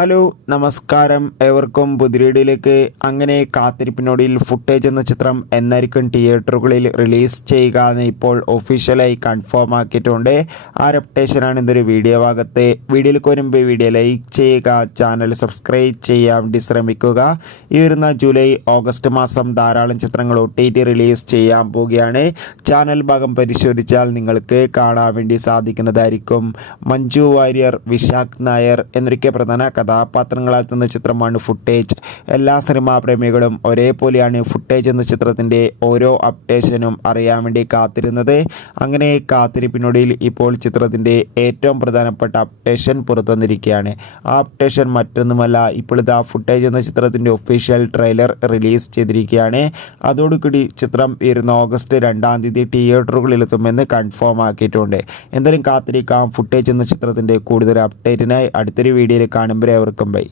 Hello നമസ്കാരം ഏവർക്കും പുതിരീഡിലേക്ക്. അങ്ങനെ കാത്തിരിപ്പിനൊടിയിൽ ഫുട്ടേജ് എന്ന ചിത്രം എന്നായിരിക്കും തിയേറ്ററുകളിൽ റിലീസ് ചെയ്യുക എന്ന് ഇപ്പോൾ ഒഫീഷ്യലായി കൺഫേം ആക്കിയിട്ടുണ്ട്. ആ അപ്ഡേഷനാണ് ഇന്നൊരു വീഡിയോ ഭാഗത്ത്. വീഡിയോയിലേക്ക് വരുമ്പോൾ വീഡിയോ ലൈക്ക് ചെയ്യുക, ചാനൽ സബ്സ്ക്രൈബ് ചെയ്യാൻ വേണ്ടി ശ്രമിക്കുക. ഈ വരുന്ന ജൂലൈ ഓഗസ്റ്റ് മാസം ധാരാളം ചിത്രങ്ങൾ OTT റിലീസ് ചെയ്യാൻ പോവുകയാണ്. ചാനൽ ഭാഗം പരിശോധിച്ചാൽ നിങ്ങൾക്ക് കാണാൻ വേണ്ടി സാധിക്കുന്നതായിരിക്കും. മഞ്ജു വാര്യർ, വിശാഖ് നായർ എന്നൊക്കെ പ്രധാന കഥാപാത്രങ്ങളെത്തുന്ന ചിത്രമാണ് ഫുട്ടേജ്. എല്ലാ സിനിമാ പ്രേമികളും ഒരേപോലെയാണ് ഫുട്ടേജ് എന്ന ചിത്രത്തിൻ്റെ ഓരോ അപ്ഡേഷനും അറിയാൻ വേണ്ടി കാത്തിരുന്നത്. അങ്ങനെ കാത്തിരിപ്പിനൊടിയിൽ ഇപ്പോൾ ചിത്രത്തിൻ്റെ ഏറ്റവും പ്രധാനപ്പെട്ട അപ്ഡേഷൻ പുറത്തുവന്നിരിക്കുകയാണ്. ആ അപ്ഡേഷൻ മറ്റൊന്നുമല്ല, ഇപ്പോൾ ഇതാ ഫുട്ടേജ് എന്ന ചിത്രത്തിൻ്റെ ഒഫീഷ്യൽ ട്രെയിലർ റിലീസ് ചെയ്തിരിക്കുകയാണ്. അതോടുകൂടി ചിത്രം വരുന്ന ഓഗസ്റ്റ് 2-ാം തീയതി തിയേറ്ററുകളിലെത്തുമെന്ന് കൺഫേം ആക്കിയിട്ടുണ്ട്. എന്തായാലും കാത്തിരിക്കാം ഫുട്ടേജ് എന്ന ചിത്രത്തിൻ്റെ കൂടുതൽ അപ്ഡേറ്റിനായി. അടുത്തൊരു വീഡിയോയിൽ കാണുമ്പോൾ ഏവർക്കും ബൈ.